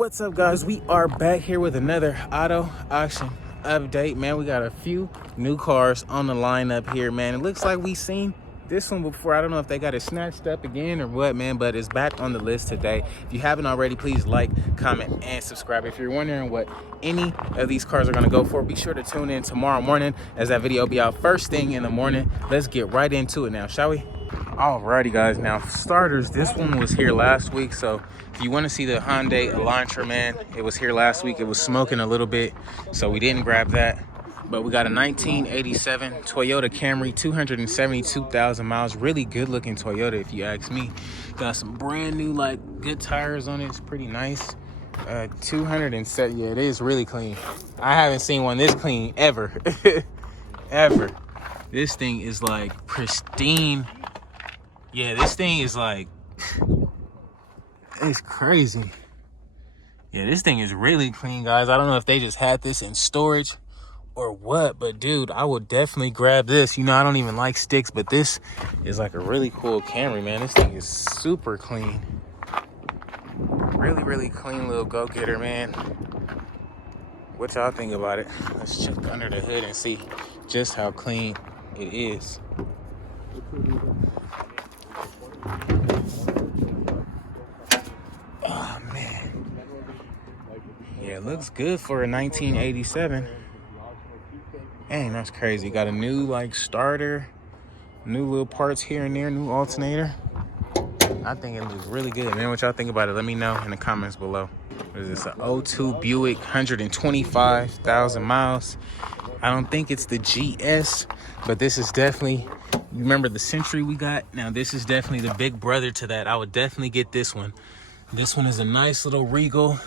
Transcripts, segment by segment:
What's up, guys? We are back here with another auto auction update, man. We got a few new cars on the lineup here, man. It looks like we seen this one before. I don't know if they got it snatched up again or what, man, but it's back on the list today. If you haven't already, please like, comment, and subscribe. If you're wondering what any of these cars are going to go for, be sure to tune in tomorrow morning as that video will be out first thing in the morning. Let's get right into it now, shall we? Alrighty, guys. Now, for starters, this one was here last week, so if you want to see the Hyundai Elantra, man, it was here last week. It was smoking a little bit, so we didn't grab that. But we got a 1987 Toyota Camry, 272,000 miles. Really good looking Toyota, if you ask me. Got some brand new, like, good tires on it. It's pretty nice. 207, yeah, it is really clean. I haven't seen one this clean ever. Ever. This thing is like pristine. Yeah, this thing is like, it's crazy. Yeah, this thing is really clean, guys. I don't know if they just had this in storage or what, but dude, I would definitely grab this. You know, I don't even like sticks, but this is like a really cool Camry, man. This thing is super clean. Really, really clean little go-getter, man. What y'all think about it? Let's check under the hood and see just how clean it is. Oh, man. Yeah, it looks good for a 1987. Dang, that's crazy. Got a new, like, starter, new little parts here and there, new alternator. I think it looks really good, man. What y'all think about it? Let me know in the comments below. What is this, a 02 Buick, 125,000 miles. I don't think it's the GS, but this is definitely, remember the Century we got? Now, this is definitely the big brother to that. I would definitely get this one. This one is a nice little Regal.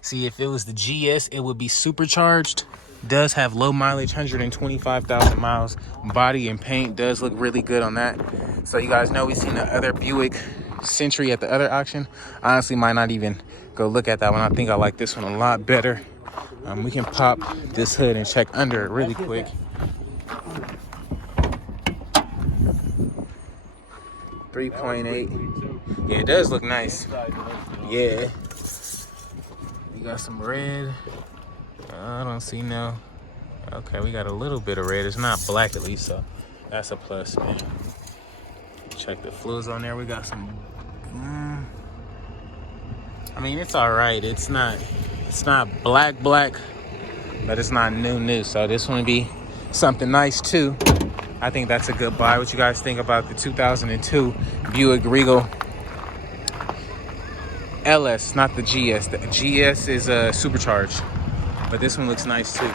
See, if it was the GS, it would be supercharged. Does have low mileage, 125,000 miles. Body and paint does look really good on that. So you guys know we've seen the other Buick Century at the other auction. Honestly, might not even go look at that one. I think I like this one a lot better. We can pop this hood and check under it really quick. .8. Yeah, it does look nice. Yeah. You got some red. I don't see no. Okay, we got a little bit of red. It's not black at least, so that's a plus, man. Check the fluids on there. We got some. I mean, it's all right. It's not black, but it's not new. So this one would be something nice too. I think that's a good buy. What you guys think about the 2002 Buick Regal LS, not the GS. The GS is supercharged, but this one looks nice too.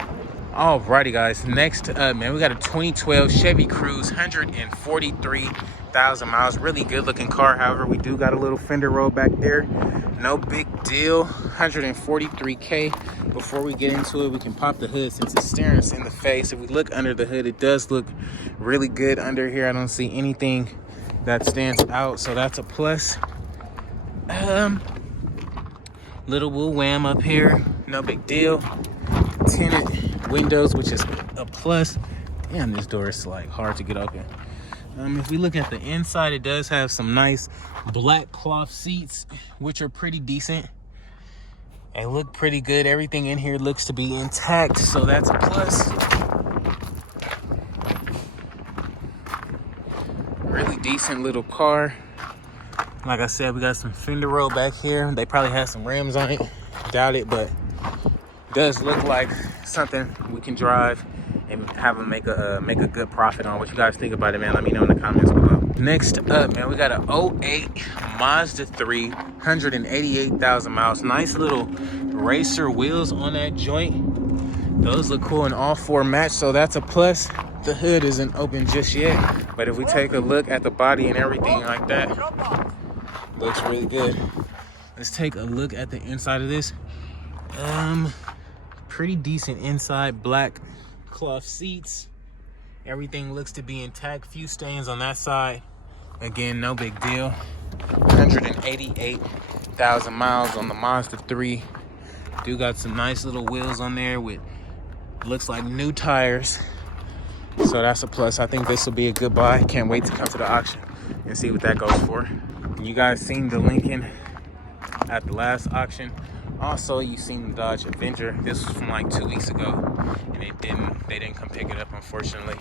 Alrighty, guys. Next up, man, we got a 2012 Chevy Cruze, 143,000 miles. Really good looking car. However, we do got a little fender roll back there. No big deal. 143K. Before we get into it, we can pop the hood since it's staring us in the face. If we look under the hood, it does look really good under here. I don't see anything that stands out, so that's a plus. Little woo wham up here. No big deal. Tinted windows, which is a plus. Damn, this door is like hard to get open. If we look at the inside, it does have some nice black cloth seats, which are pretty decent. They look pretty good. Everything in here looks to be intact, so that's a plus. Really decent little car. Like I said, we got some fender roll back here. They probably had some rims on it. Doubt it, but it does look like something we can drive and have them make a good profit on. What you guys think about it, man? Let me know in the comments below. Next up, man, we got a 08 Mazda 3, 188,000 miles. Nice little racer wheels on that joint. Those look cool and all four match, so that's a plus. The hood isn't open just yet, but if we take a look at the body and everything like that, looks really good. Let's take a look at the inside of this. Pretty decent inside, black cloth seats. Everything looks to be intact. Few stains on that side. Again, no big deal. 188,000 miles on the Mazda 3. Do got some nice little wheels on there with, looks like new tires. So that's a plus. I think this will be a good buy. Can't wait to come to the auction and see what that goes for. You guys seen the Lincoln at the last auction. Also, you seen the Dodge Avenger. This was from like 2 weeks ago, and they didn't come pick it up, unfortunately.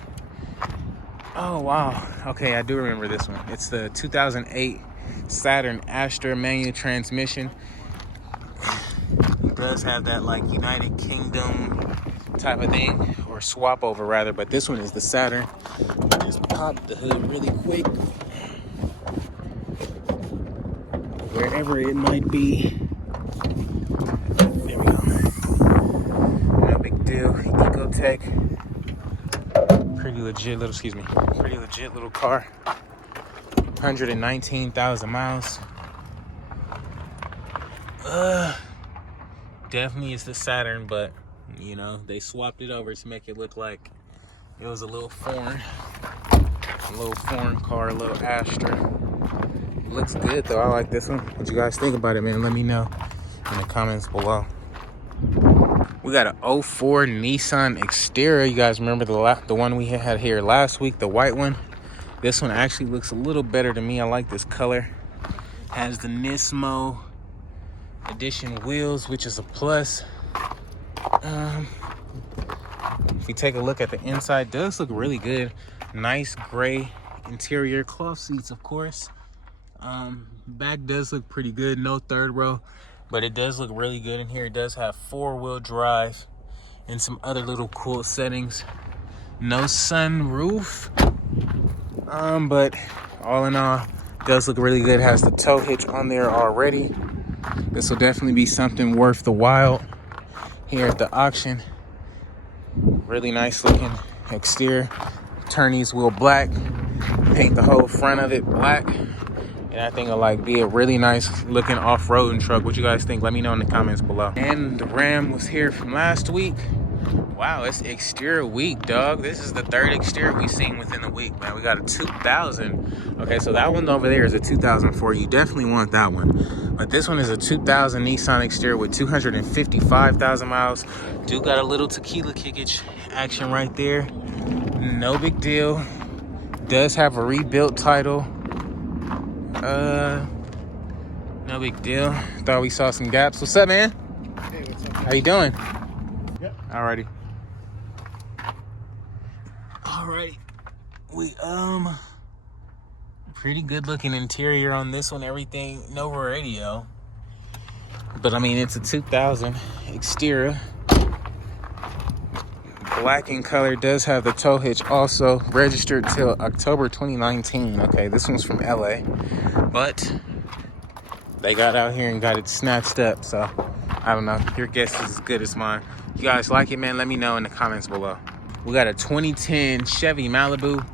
Oh wow, okay, I do remember this one. It's the 2008 Saturn Astra manual transmission. It does have that like United Kingdom type of thing, or swap over rather, but this one is the Saturn. Just pop the hood really quick, wherever it might be. There we go. No big deal. Ecotech. Pretty legit little car. 119,000 miles. Definitely is the Saturn, but you know, they swapped it over to make it look like it was a little foreign car, a little Astra. Looks good though. I like this one. What you guys think about it, man? Let me know in the comments below. We got an 04 Nissan Xterra. You guys remember the one we had here last week, the white one? This one actually looks a little better to me. I like this color. Has the Nismo edition wheels, which is a plus. If we take a look at the inside, it does look really good. Nice gray interior, cloth seats, of course. Back does look pretty good. No third row, but it does look really good in here. It does have 4-wheel drive and some other little cool settings. No sunroof, but all in all, it does look really good. It has the tow hitch on there already. This will definitely be something worth the while here at the auction. Really nice looking exterior. Turn these wheel black, paint the whole front of it black, and I think it'll like be a really nice looking off-roading truck. What you guys think? Let me know in the comments below. And the Ram was here from last week. Wow, it's exterior week, dog. This is the third exterior we've seen within the week, man. We got a 2000. Okay, so that one over there is a 2004. You definitely want that one. But this one is a 2000 Nissan Xterra with 255,000 miles. Do got a little tequila kickage action right there. No big deal. Does have a rebuilt title. No big deal. Thought we saw some gaps. What's up, man? Hey, what's up? How you doing? Yep. Alrighty. We pretty good looking interior on this one. Everything, no radio. But I mean, it's a 2000 Xterra. Black in color, does have the tow hitch also, registered till October 2019. Okay, this one's from LA, but they got out here and got it snatched up, so I don't know. Your guess is as good as mine. If you guys like it, man, let me know in the comments below. We got a 2010 Chevy Malibu.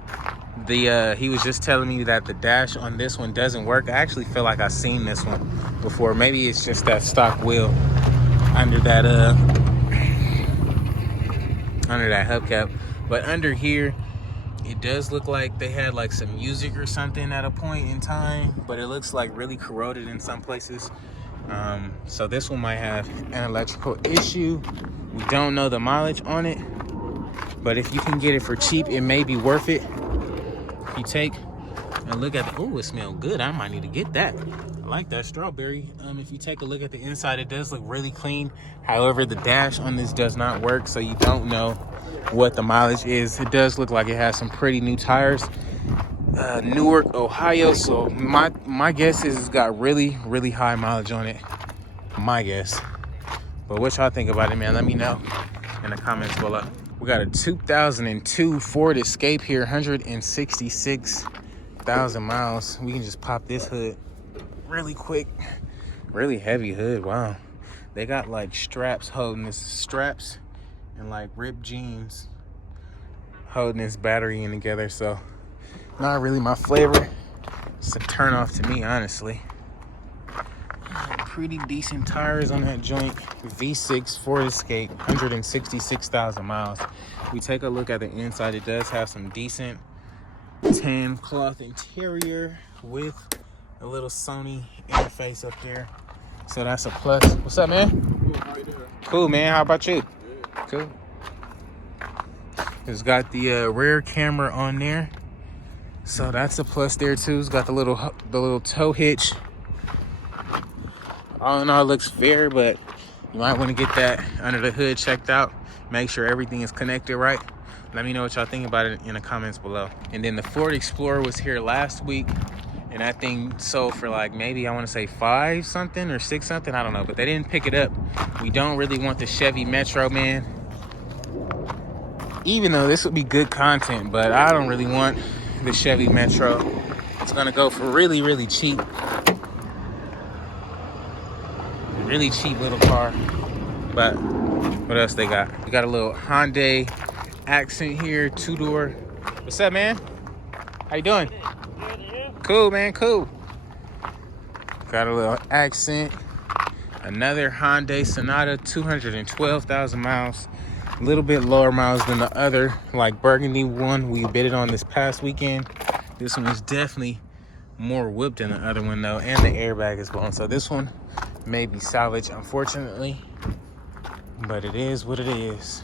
He was just telling me that the dash on this one doesn't work. I actually feel like I've seen this one before. Maybe it's just that stock wheel under that hubcap, but under here it does look like they had like some music or something at a point in time, but it looks like really corroded in some places. So this one might have an electrical issue. We don't know the mileage on it, but if you can get it for cheap, it may be worth it. If you take a look at the, oh, it smells good. I might need to get that. I like that strawberry. If you take a look at the inside, it does look really clean. However, the dash on this does not work, so you don't know what the mileage is. It does look like it has some pretty new tires. Newark, Ohio. So my guess is it's got really, really high mileage on it. My guess. But what y'all think about it, man? Let me know in the comments below. We got a 2002 Ford Escape here, 166,000 miles. We can just pop this hood really quick. Really heavy hood. Wow. They got like straps holding this, straps and like ripped jeans holding this battery in together. So not really my flavor. It's a turn off to me, honestly. Pretty decent tires on that joint. V6 Ford Escape, 166,000 miles. We take a look at the inside. It does have some decent tan cloth interior with a little Sony interface up there, so that's a plus. What's up, man? Cool, how you doing? Cool, man. How about you? Good. Cool. It's got the rear camera on there, so that's a plus there too. It's got the little tow hitch. all in all, looks fair, but you might want to get that under the hood checked out. Make sure everything is connected right. Let me know what y'all think about it in the comments below. And then the Ford Explorer was here last week, and that thing sold for like maybe I want to say 5 something or 6 something, I don't know, but they didn't pick it up. We don't really want the Chevy Metro, man. Even though this would be good content, but I don't really want the Chevy Metro. It's gonna go for really, really cheap. Really cheap little car. But what else they got? We got a little Hyundai Accent here, 2-door. What's up, man? How you doing? Cool, man, cool. Got a little Accent. Another Hyundai Sonata, 212,000 miles. A little bit lower miles than the other, like burgundy one we bidded on this past weekend. This one is definitely more whipped than the other one though, and the airbag is blown. So this one may be salvage, unfortunately, but it is what it is.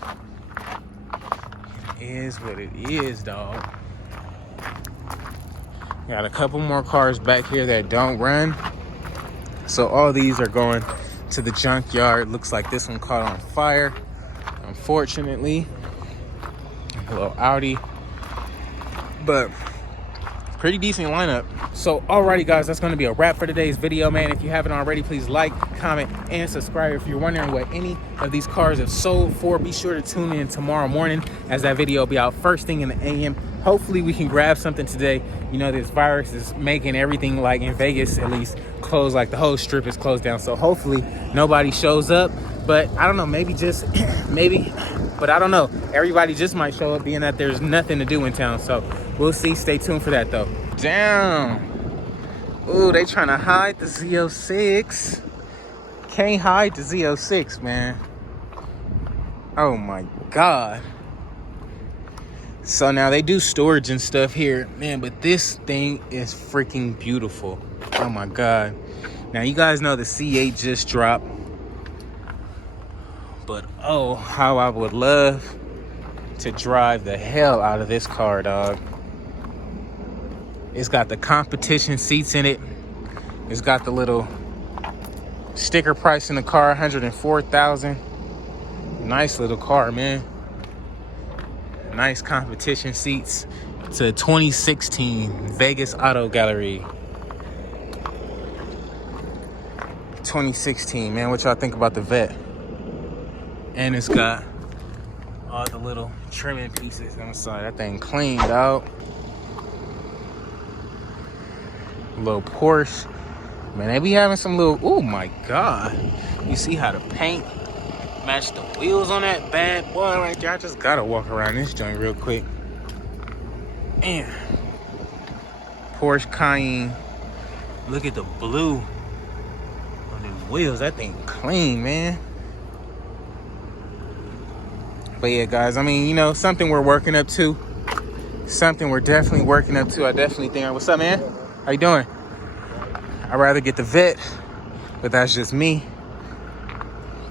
It is what it is, dog. Got a couple more cars back here that don't run. So all these are going to the junkyard. Looks like this one caught on fire, unfortunately. A little Audi, but pretty decent lineup. So alrighty guys, that's going to be a wrap for today's video, man. If you haven't already, please like, comment, and subscribe. If you're wondering what any of these cars have sold for, be sure to tune in tomorrow morning as that video will be out first thing in the AM. Hopefully we can grab something today. You know, this virus is making everything, like in Vegas at least, closed. Like the whole strip is closed down, so hopefully nobody shows up. But I don't know, maybe just maybe, but I don't know, everybody just might show up, being that there's nothing to do in town. So we'll see. Stay tuned for that though. Damn. Ooh, they trying to hide the Z06. Can't hide the Z06, man. Oh my God. So now they do storage and stuff here, man, but this thing is freaking beautiful. Oh my God. Now you guys know the C8 just dropped, but oh, how I would love to drive the hell out of this car, dog. It's got the competition seats in it. It's got the little sticker price in the car, $104,000. Nice little car, man. Nice competition seats. It's a 2016 Vegas Auto Gallery. 2016, man. What y'all think about the Vet? And it's got all the little trimming pieces on the side. That thing clean, dog. Little Porsche. Man, they be having some little, oh my God. You see how the paint match the wheels on that bad boy right there. I just gotta walk around this joint real quick. Man. Porsche Cayenne. Look at the blue on these wheels. That thing clean, man. But yeah, guys, I mean, you know, something we're working up to. Something we're definitely working up to. I definitely think, what's up, man? How you doing? I'd rather get the Vet, but that's just me.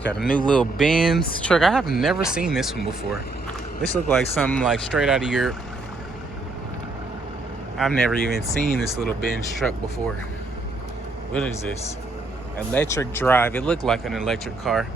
Got a new little Benz truck. I have never seen this one before. This looks like something like straight out of Europe. I've never even seen this little Benz truck before. What is this? Electric drive. It looked like an electric car.